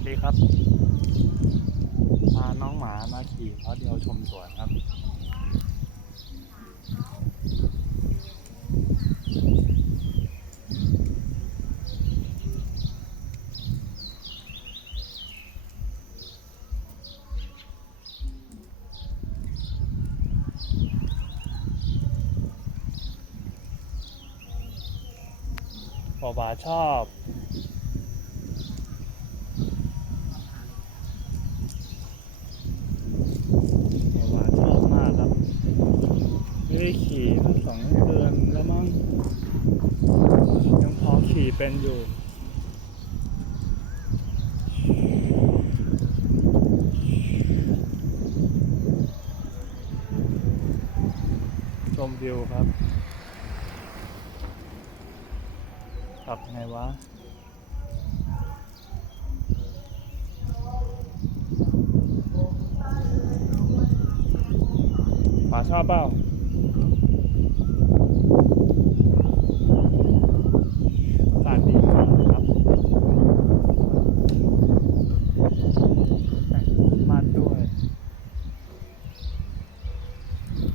วัสดีครับพาน้องหมามาขี่เพราะเดียวชมสวนครับปอบาชอบ ปอบาชอบมากครับไม่ได้ขี่มาสองเดือนแล้วมั้ง ยังพอขี่ เป็นอยู่ชมวิวครับปรับไงวะป๋าชอบเปล่า อากาศดีมากเลยครับแต่งคริสต์มาสด้วย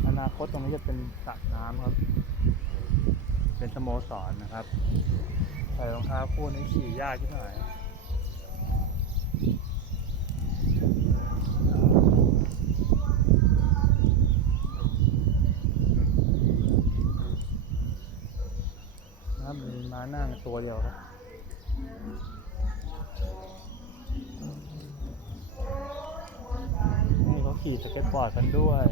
อนา คตตรงนี้จะเป็นสระน้ำครับ เป็นสโมสรนะครับ ใส่รองเท้าคู่นี้ขี่ยากที่ไหนครับมีม้านั่งตัวเดียวครับนี่เขาขี่สเก็ตบอร์ดกันด้วย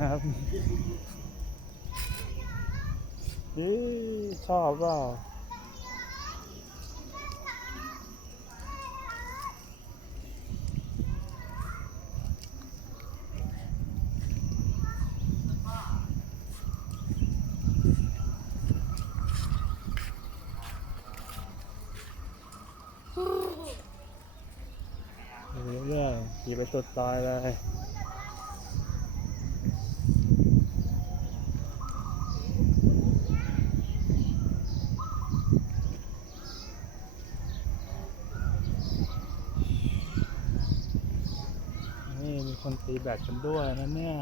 ครับนี่ชอบเปล่าเรื่อยๆขี่ไปสุดซอยเลย นี่มีคน ตีแบดกันด้วยนะเนี่ย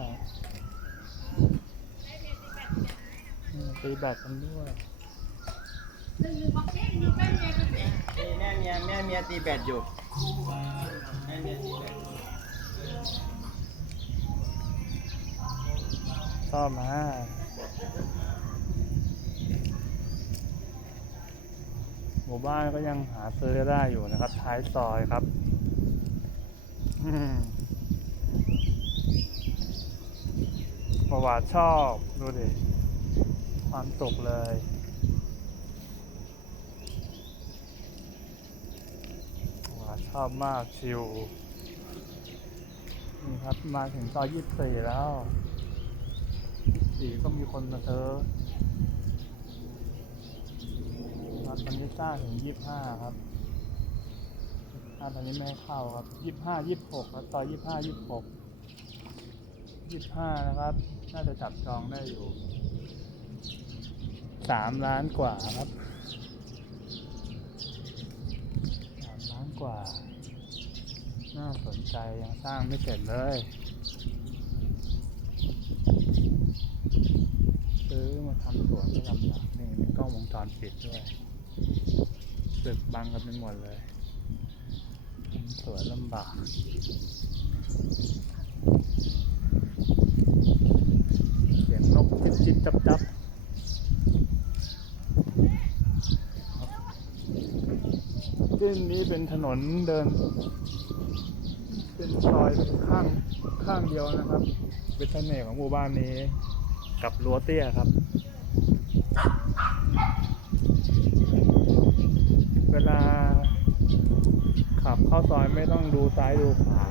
อืมตีแบดกันด้วยนี่แม่เมียแม่เมียตีแบดอยู่แม่เมียตีแบดชอบมาหมู่บ้านก็ยังหาซื้อได้อยู่นะครับ ท้ายซอยครับอืม ประวัติชอบ ดูดิ ความสุขเลย ประวัติชอบมากชิวนี่ครับมาถึงซอยยี่สิบสี่แล้วสี่ก็มีคนมาซื้อครับตอนนี้สร้างถึงยี่ห้าครับถ้าตอนนี้ไม่ให้เข้าครับยี่ห้ายี่หกครับต่อยี่ห้ายี่หก ยี่ห้านะครับ น่าจะจับจองได้อยู่สามล้านกว่าครับสามล้านกว่า น่าสนใจยังสร้างไม่เสร็จเลยซื้อมาทำสวนก็ลำบากนี่มีกล้องวงจรปิดด้วยตึกบังกันไปหมดเลยทำสวนลำบากเสียงนก จิบจิบจับจับซึ่งนี้เป็นถนนเดิน เป็นซอยเป็นข้างข้างเดียวนะครับ เป็นเสน่ห์ของหมู่บ้านนี้ กับรั้วเตี้ยครับ เวลา ขับเข้าซอยไม่ต้องดูซ้ายดูขวา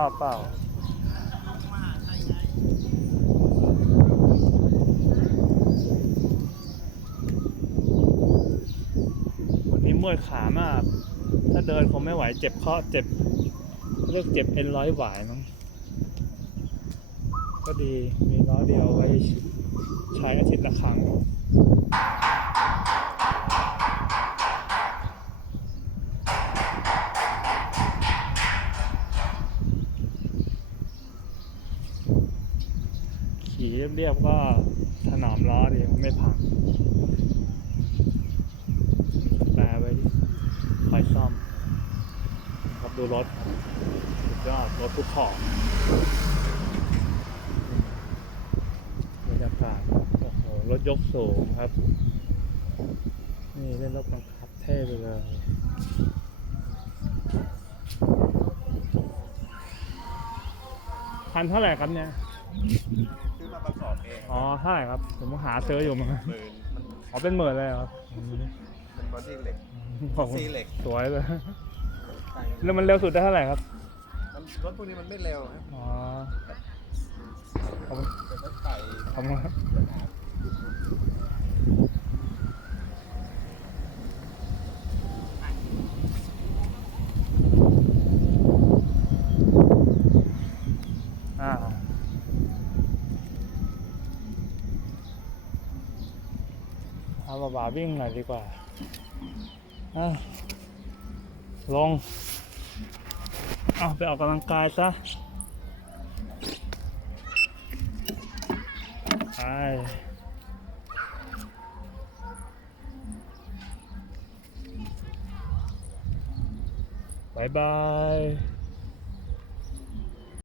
้าวเปล่าวันนี้มื่อยขามาก ถ้าเดินคงไม่ไหวเจ็บข้อเจ็บเลือกเจ็บเอ็นร้อยหวายมั้งก็ดีมีล้อเดียวไว้ใช้อาทิตย์ละครั้ง เรียบๆก็ถนอมล้อดีไม่พังแปลไว้คอยซ่อม ครับดูรถสุดยอดรถทุกของบรรยากาศโอ้โหรถยกสูงครับ นี่เล่นรถบังคับเท่ไปเลยพันเท่าไหร่ครับเนี่ย อมาประกอบเองอ๋อเท่าไหร่ครับ ผมหาซื้ออยู่มั้งหมื่นมันอ๋อเป็นหมื่นเลยเหรอครับอืมเป็นบอดี้เหล็ก ขอบคุณซีเหล็ก สวยเลยใส่แล้วมันเร็วสุดได้เท่าไหร่ครับ มันรถพวกนี้มันไม่เร็วครับอ๋อ ขอบคุณแต่ถ้าใส่ขอบคุณครับขนาดอ่า เอาบ่าวิ่งหน่อยดีกว่าอะลง เอาไปออกกำลังกายซะไปบายบาย